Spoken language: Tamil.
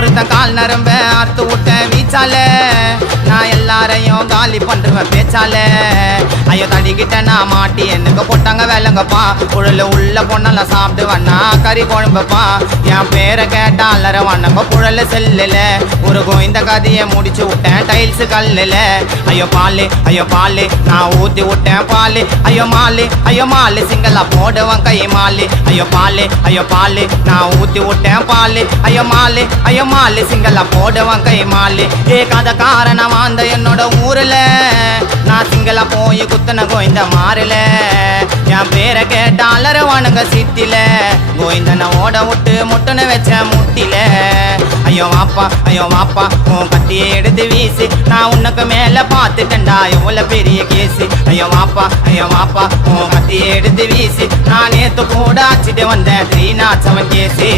ஒருத்தன் கால் நரம்ப அத்து விட்டேன் வீச்சால நான் எல்லாரையும் காலி பண்றேன் பேச்சால ஐயோ தடிக்கிட்ட நான் மாட்டி எனக்கு போட்டாங்க வேலைங்கப்பா குழல உள்ள பொண்ணெல்லாம் சாப்பிட்டு வண்ணா கறி குழம்பப்பா என் பேரை கேட்டா அல்லற வண்ணங்க குழல செல்லுல ஒரு கோவிந்த கதையை முடிச்சு விட்டேன் டைல்ஸ் கல்லுல ஐயோ பாலு நான் ஊத்தி விட்டேன் பாலு ஐயோ மாலு சிங்களா போடுவான் கை மாலு ஐயோ பாலு நான் ஊத்தி விட்டேன் பாலு ஐயோ மாலு சிங்களா போடுவான் கை மாலு ஏ கதை காரணம் அந்த என்னோட ஊர்ல நான் சிங்களா போய் குத்தன கோவிந்த மாறல என் பேரை கேட்டாலரவானுங்க சித்தில கோவிந்தனை ஓட விட்டு முட்டுன்னு வச்ச முட்டில ஐயோ வாப்பா உன் கத்தியை எடுத்து வீசு நான் உனக்கு மேல பார்த்துட்டேன்டா எவ்வளவு பெரிய கேசு ஐயோ வாப்பா உன் கத்தியை எடுத்து வீசு நான் நேத்து கூட ஆச்சிட்டு வந்தேன் 307 கேசு